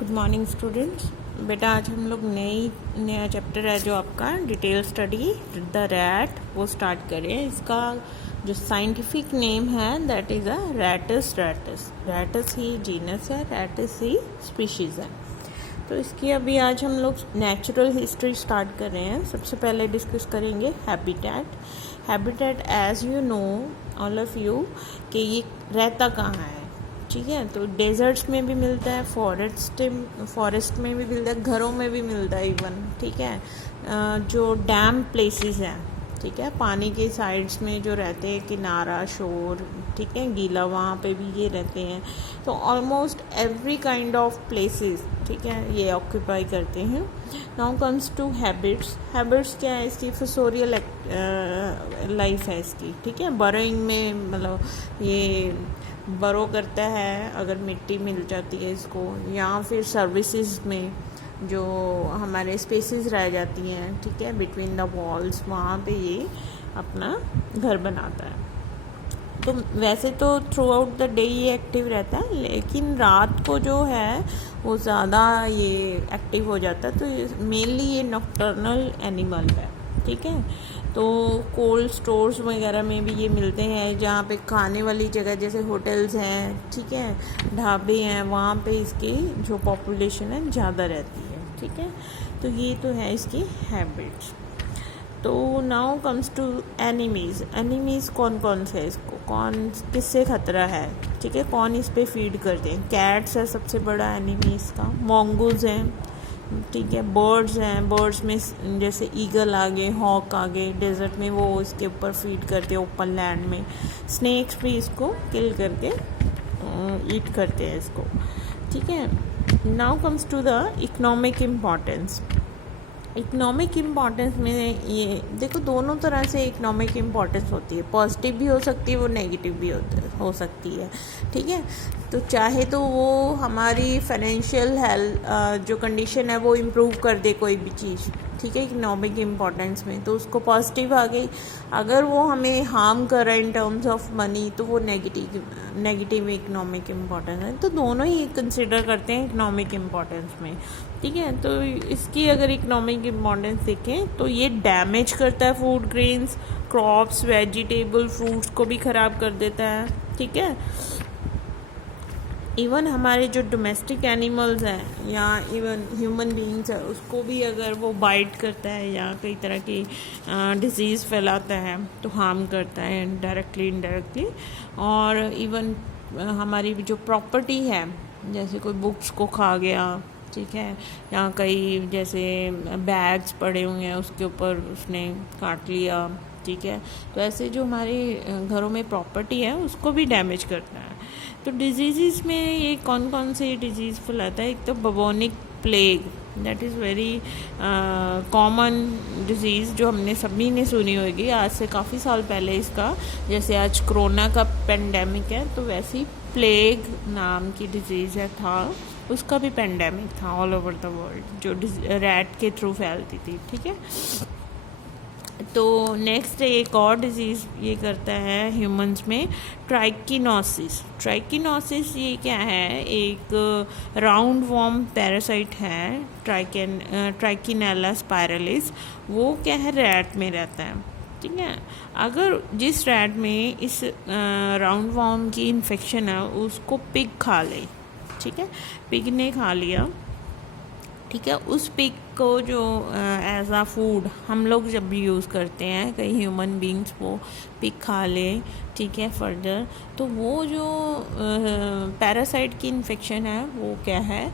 Good morning students. बेटा आज हम लोग नया चैप्टर है जो आपका डिटेल स्टडी द रैट वो स्टार्ट करें। इसका जो साइंटिफिक नेम है that is a Rattus. Rattus he genus है, रैटस ही स्पीशीज़ है। तो इसकी अभी आज हम लोग नेचुरल हिस्ट्री स्टार्ट कर रहे हैं। सबसे पहले डिस्कस करेंगे habitat as you know all of you कि ये रहता कहाँ है। ठीक है, तो डेजर्ट्स में भी मिलता है, फॉरेस्ट में भी मिलता है, घरों में भी मिलता है इवन। ठीक है, जो डैम प्लेसेस हैं, ठीक है, पानी के साइड्स में जो रहते हैं, किनारा शोर, ठीक है, गीला, वहाँ पे भी ये रहते हैं। तो almost every kind of places, ठीक है, ये ऑक्यूपाई करते हैं। नाउ कम्स टू हैबिट्स क्या है इसकी? फसोरियल लाइफ है इसकी। ठीक है, बरोइंग में मतलब ये बरो करता है अगर मिट्टी मिल जाती है इसको, या फिर सर्विसेज में जो हमारे स्पेसेस रह जाती हैं, ठीक है, बिटवीन द वॉल्स, वहाँ पे ये अपना घर बनाता है। तो वैसे तो थ्रू आउट द डे ये एक्टिव रहता है, लेकिन रात को जो है वो ज़्यादा ये एक्टिव हो जाता है। तो मेनली ये नॉकटर्नल एनिमल है। ठीक है, तो कोल्ड स्टोर्स वगैरह में भी ये मिलते हैं, जहाँ पे खाने वाली जगह जैसे होटल्स हैं, ठीक है, ढाबे हैं, वहाँ पे इसकी जो पॉपुलेशन है ज़्यादा रहती है। ठीक है, तो ये तो है इसकी हैबिट्स। तो नाउ कम्स टू एनिमीज़ कौन कौन से है इसको, कौन किससे खतरा है, ठीक है, कौन इस पे फीड करते हैं? कैट्स है सबसे बड़ा एनिमी इसका, मोंगूज हैं, ठीक है, बर्ड्स हैं, बर्ड्स में जैसे ईगल आ गए, हॉक आ गए, डेजर्ट में वो इसके ऊपर फीड करते हैं, ओपन लैंड में स्नेक्स भी इसको किल करके ईट करते हैं इसको। ठीक है, now comes to the economic importance में ये देखो, दोनों तरह से इकोनॉमिक इम्पॉर्टेंस होती है, पॉजिटिव भी हो सकती है, वो नेगेटिव भी हो सकती है। ठीक है, तो चाहे तो वो हमारी फाइनेंशियल हेल्थ जो कंडीशन है वो इम्प्रूव कर दे कोई भी चीज़, ठीक है, इकोनॉमिक इम्पॉर्टेंस में, तो उसको पॉजिटिव आ गई। अगर वो हमें हार्म कर रहा है इन टर्म्स ऑफ मनी, तो वो नेगेटिव इकोनॉमिक इम्पॉर्टेंस है। तो दोनों ही कंसिडर करते हैं इकोनॉमिक इम्पॉर्टेंस में। ठीक है, तो इसकी अगर इकोनॉमिक इम्पॉर्टेंस देखें तो ये डैमेज करता है food grains, crops, vegetable, fruits को भी ख़राब कर देता है। ठीक है, इवन हमारे जो डोमेस्टिक एनिमल्स हैं या इवन ह्यूमन बीइंग्स है, उसको भी अगर वो बाइट करता है या कई तरह की डिजीज़ फैलाता है तो हार्म करता है डायरेक्टली इनडायरेक्टली। और इवन हमारी जो प्रॉपर्टी है, जैसे कोई बुक्स को खा गया, ठीक है, या कई जैसे बैग्स पड़े हुए हैं उसके ऊपर उसने काट लिया, ठीक है, तो ऐसे जो हमारे घरों में प्रॉपर्टी है उसको भी डैमेज करता है। तो डिजीज़ में ये कौन कौन से डिजीज़ फैलाता है? एक तो bubonic plague, that is very common disease जो हमने सभी ने सुनी होगी आज से काफ़ी साल पहले इसका, जैसे आज कोरोना का पेंडेमिक है तो वैसी प्लेग नाम की डिजीज़ है था, उसका भी पेंडेमिक था ऑल ओवर द वर्ल्ड, जो रैट के थ्रू फैलती थी। ठीक है, तो नेक्स्ट एक और डिजीज़ ये करता है ह्यूमंस में, ट्राइकिनोसिस। ये क्या है? एक राउंड वॉर्म पैरासाइट है, ट्राइकिनेला स्पाइरलिस। वो क्या है? रैट में रहता है। ठीक है, अगर जिस रैट में इस राउंड वॉर्म की इन्फेक्शन है उसको पिग खा ले, ठीक है, पिग ने खा लिया, ठीक है, उस पिग को जो एज आ फूड हम लोग जब भी यूज़ करते हैं, कई ह्यूमन बींग्स वो पिग खा ले, ठीक है, फर्दर, तो वो जो पैरासाइट की इन्फेक्शन है वो क्या है?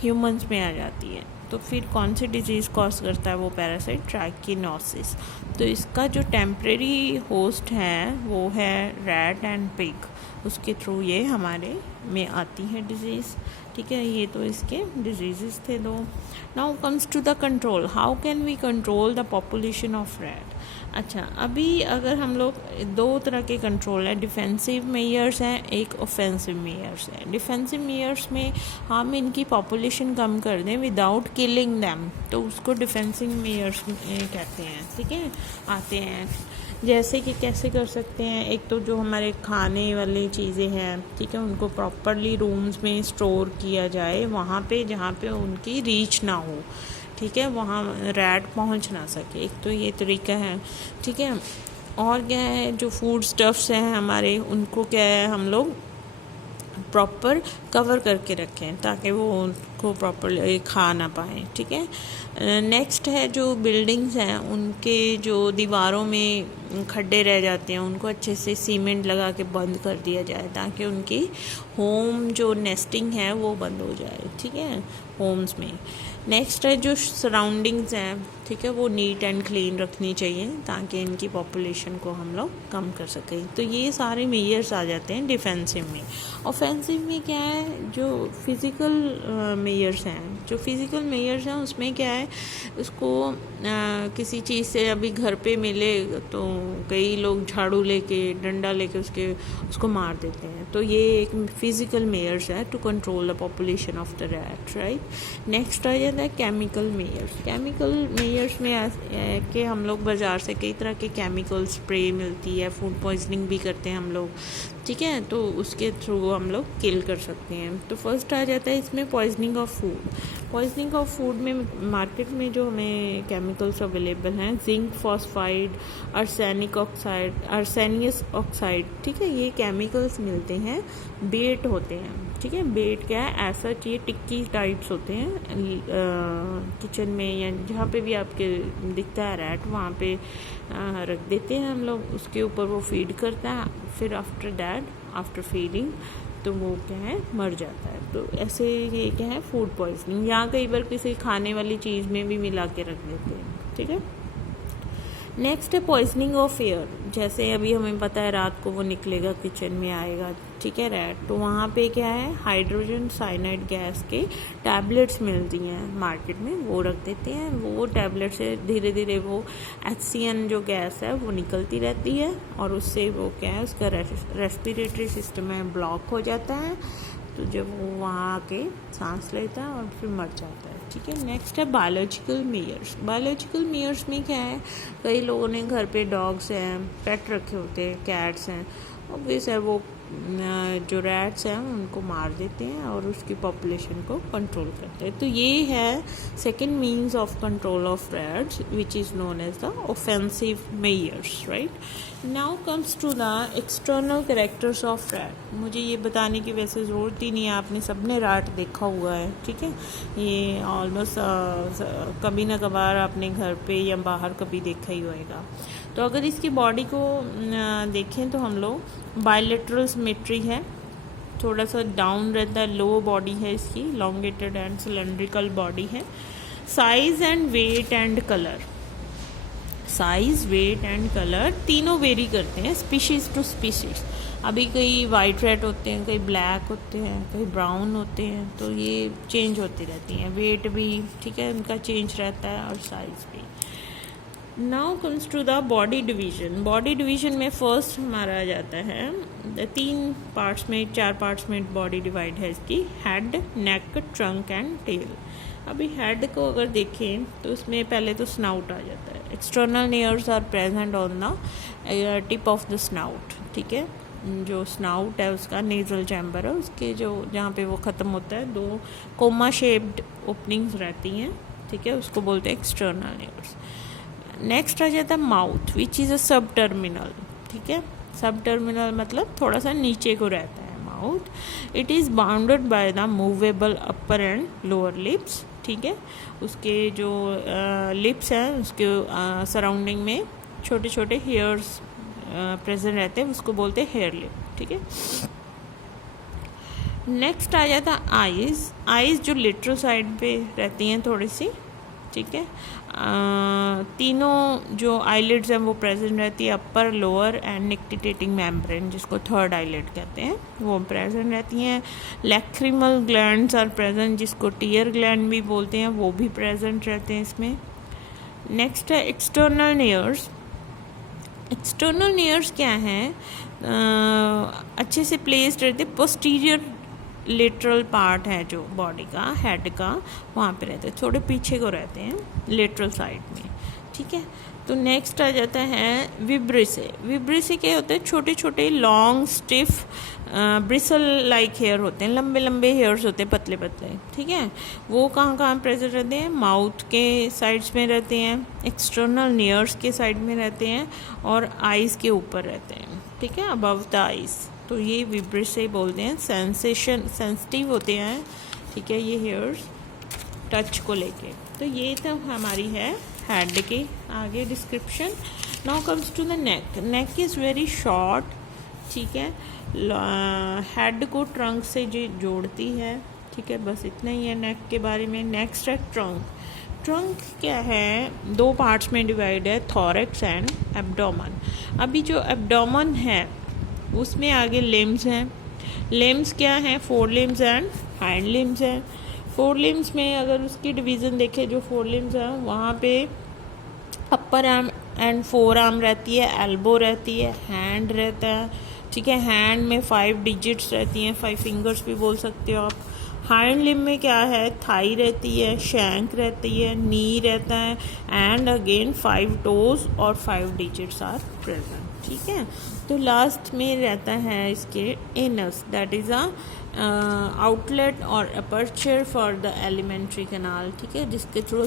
ह्यूमंस में आ जाती है। तो फिर कौन सी डिजीज़ कॉज करता है वो पैरासाइट? ट्राइकिनोसिस। तो इसका जो टेम्प्रेरी होस्ट है वो है रैट एंड पिग, उसके थ्रू ये हमारे में आती है डिजीज़। ठीक है, ये तो इसके डिजीज़ थे दो। Now comes to the control, how can we control the population of rat? अच्छा, अभी अगर हम लोग दो तरह के कंट्रोल है, डिफेंसिव मेयर्स हैं, एक ऑफेंसिव मेयर्स है। डिफेंसिव मेयर्स में हम इनकी पॉपुलेशन कम कर दें विदाउट किलिंग दैम, तो उसको डिफेंसिव मेयर्स कहते हैं। ठीक है, आते हैं जैसे कि कैसे कर सकते हैं, एक तो जो हमारे खाने वाली चीज़ें हैं, ठीक है, उनको प्रॉपरली रूम्स में स्टोर किया जाए वहाँ पे जहाँ पे उनकी रीच ना हो, ठीक है, वहाँ रैट पहुँच ना सके। एक तो ये तरीका है, ठीक है। और क्या है, जो फूड स्टफ्स हैं हमारे, उनको क्या है हम लोग प्रॉपर कवर करके रखें ताकि वो उनको प्रॉपर खा ना पाएँ, ठीक है। नेक्स्ट है जो बिल्डिंग्स हैं उनके जो दीवारों में खड्डे रह जाते हैं उनको अच्छे से सीमेंट लगा के बंद कर दिया जाए ताकि उनकी होम जो नेस्टिंग है वो बंद हो जाए, ठीक है, होम्स में। नेक्स्ट है जो सराउंडिंग्स हैं, ठीक है, वो नीट एंड क्लीन रखनी चाहिए ताकि इनकी पॉपुलेशन को हम लोग कम कर सकें। तो ये सारे मेजर्स आ जाते हैं डिफेंसिव में। ऑफेंसिव में क्या है, जो फिज़िकल मेजर्स हैं, जो फिज़िकल मेजर्स हैं उसमें क्या है, उसको किसी चीज़ से अभी घर पे मिले तो कई लोग झाड़ू लेके डंडा लेके उसको मार देते हैं, तो ये एक फिज़िकल मेजर्स है to control the population of the rat, right. Next आ जाता है केमिकल मेजर्स। केमिकल मेजर्स में कि हम लोग बाज़ार से कई तरह के केमिकल स्प्रे मिलती है, फूड पॉइजनिंग भी करते हैं हम लोग, ठीक है, तो उसके थ्रू हम लोग किल कर सकते हैं। तो फर्स्ट आ जाता है इसमें poisoning of food. Poisoning of food में मार्केट में जो हमें केमिकल्स अवेलेबल हैं, zinc phosphide, arsenic oxide, arsenious oxide, ठीक है, ये केमिकल्स मिलते हैं, बेट होते हैं, ठीक है। बेट क्या है, ऐसा चाहिए टिक्की टाइप्स होते हैं किचन में या जहाँ पे भी आपके दिखता है रैट वहाँ पे रख देते हैं हम लोग, उसके ऊपर वो फीड करता है, फिर आफ्टर फीडिंग तो वो क्या है मर जाता है। तो ऐसे ये क्या है फूड पॉइजनिंग, या कई बार किसी खाने वाली चीज़ में भी मिला के रख देते हैं, ठीक है। नेक्स्ट है पॉइजनिंग ऑफ एयर। जैसे अभी हमें पता है रात को वो निकलेगा, किचन में आएगा, ठीक है, रैट, तो वहाँ पे क्या है हाइड्रोजन साइनाइड गैस के टैबलेट्स मिलती हैं मार्केट में, वो रख देते हैं। वो टैबलेट से धीरे धीरे वो HCN जो गैस है वो निकलती रहती है और उससे वो क्या है उसका रेस्पिरेटरी सिस्टम है ब्लॉक हो जाता है, तो जब वो वहाँ आके सांस लेता है और फिर मर जाता है, ठीक है। नेक्स्ट है बायोलॉजिकल मेजर्स। बायोलॉजिकल मेजर्स में क्या है, कई लोगों ने घर पे डॉग्स हैं, पेट रखे होते हैं, कैट्स हैं, ऑब्वियस है वो जो रैट्स हैं उनको मार देते हैं और उसकी पॉपुलेशन को कंट्रोल करते हैं। तो ये है second means of control of rats which is known as the offensive measures, right. Now comes to the external characters of rat. मुझे ये बताने की वैसे ज़रूरत ही नहीं है, आपने सबने रैट देखा हुआ है, ठीक है, ये ऑलमोस्ट कभी ना कभार आपने घर पे या बाहर कभी देखा ही होएगा। तो अगर इसकी बॉडी को देखें तो हम लोग बायलेटरल सिमेट्री है, थोड़ा सा डाउन रहता है, लो बॉडी है इसकी, लॉन्गेटेड एंड सिलेंड्रिकल बॉडी है। Size and weight and colour, size weight and colour तीनों वेरी करते हैं स्पीशीज़ टू स्पीशीज़। अभी कई वाइट रैट होते हैं, कई ब्लैक होते हैं, कई ब्राउन होते हैं, तो ये चेंज होती रहती हैं, वेट भी, ठीक है, उनका चेंज रहता है और साइज भी। Now comes to the body division. Body division में फर्स्ट हमारा आ जाता है तीन पार्ट्स में, चार पार्ट्स में बॉडी डिवाइड है इसकी, head, neck, trunk and tail. अभी हेड को अगर देखें तो उसमें पहले तो स्नाउट आ जाता है। External nares are present on the tip of the snout, ठीक है, जो स्नाउट है उसका नेजल चैम्बर है, उसके जो जहाँ पे वो ख़त्म होता है दो कोमा शेप्ड ओपनिंग्स रहती हैं, ठीक है, उसको बोलते हैं एक्सटर्नल नेयर्स। नेक्स्ट आ जाता है माउथ विच इज़ अ सब टर्मिनल, ठीक है, सब टर्मिनल मतलब थोड़ा सा नीचे को रहता है mouth. It is bounded by the movable upper and lower lips, ठीक है, उसके जो लिप्स हैं उसके सराउंडिंग में छोटे छोटे हेयर्स प्रेजेंट रहते हैं, उसको बोलते हैं हेयर लिप, ठीक है। नेक्स्ट आ जाता है आईज। आईज जो लिटरल साइड पे रहती हैं थोड़ी सी, ठीक है, तीनों जो आईलिड्स हैं वो प्रेजेंट रहती है, अपर, लोअर एंड निक्टिटेटिंग मेम्ब्रेन जिसको थर्ड आईलिड कहते हैं वो प्रेजेंट रहती हैं। लैक्रिमल ग्लैंड्स आर प्रेजेंट जिसको टीयर ग्लैंड भी बोलते हैं, वो भी प्रेजेंट रहते हैं इसमें। नेक्स्ट है एक्सटर्नल नेयर्स। एक्सटर्नल नेयर्स क्या हैं, अच्छे से प्लेस्ड रहते, पोस्टीरियर लेटरल पार्ट है जो बॉडी का, हेड का, वहाँ पे रहते हैं, थोड़े पीछे को रहते हैं लेटरल साइड में, ठीक है। तो नेक्स्ट आ जाता है विब्रिसे। विब्रिसे क्या होते हैं, छोटे छोटे long stiff bristle like hair होते हैं, लंबे लंबे हेयर्स होते हैं, पतले पतले, ठीक है। वो कहाँ कहाँ प्रेजेंट रहते हैं, माउथ के साइड्स में रहते हैं, एक्सटर्नल नियर्स के साइड में रहते हैं, और आइज़ के ऊपर रहते हैं, ठीक है, अबव द आइज़। तो ये विब्रिसे बोलते हैं, सेंसिटिव होते हैं, ठीक है, ये हेयर्स टच को लेके। तो ये तो हमारी है हेड के आगे description. Now comes to the neck. Neck is very short, ठीक है, हेड को ट्रंक से जोड़ती है, ठीक है, बस इतना ही है नेक के बारे में। नेक्स्ट है ट्रंक। ट्रंक क्या है, दो पार्ट्स में डिवाइड है, थॉरैक्स एंड एब्डोमेन। अभी जो एब्डोमेन है उसमें आगे लिम्स हैं। लिम्स क्या हैं, four limbs and hind limbs हैं। फोर लिम्स में अगर उसकी डिवीज़न देखें, जो फोर लिम्स हैं वहाँ पे upper arm and four arm रहती है, एल्बो रहती है, हैंड रहता है, ठीक है। हैंड में 5 डिजिट्स रहती हैं, 5 फिंगर्स भी बोल सकते हो आप। हाइंड लिम्ब में क्या है, थाई रहती है, शैंक रहती है, नी रहता है, एंड अगेन 5 टोज और 5 डिजिट्स आर प्रेजेंट, ठीक है। तो लास्ट में रहता है इसके anus, that is a outlet और aperture for the alimentary canal, ठीक है, जिसके थ्रू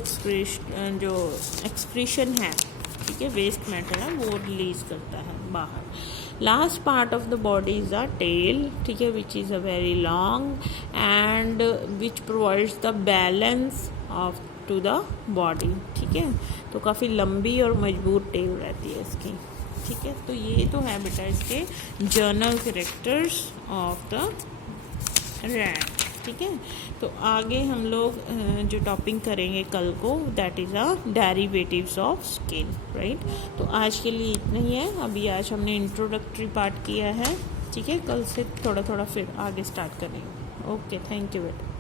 जो एक्सक्रीशन है, ठीक है, वेस्ट मैटर है, वो रिलीज करता है बाहर। Last part of the body is a tail, ठीक है, which is a very long and which provides the balance of to the body, ठीक है। तो काफ़ी लंबी और मजबूत टेल रहती है इसकी, ठीक है। तो ये तो है बेटा इसके journal characters of the rat, ठीक है। तो आगे हम लोग जो टॉपिक करेंगे कल को, that is a derivatives of skin, right. तो आज के लिए इतना ही है, अभी आज हमने इंट्रोडक्टरी पार्ट किया है, ठीक है। कल से थोड़ा थोड़ा फिर आगे स्टार्ट करेंगे। ओके, थैंक यू बेटा।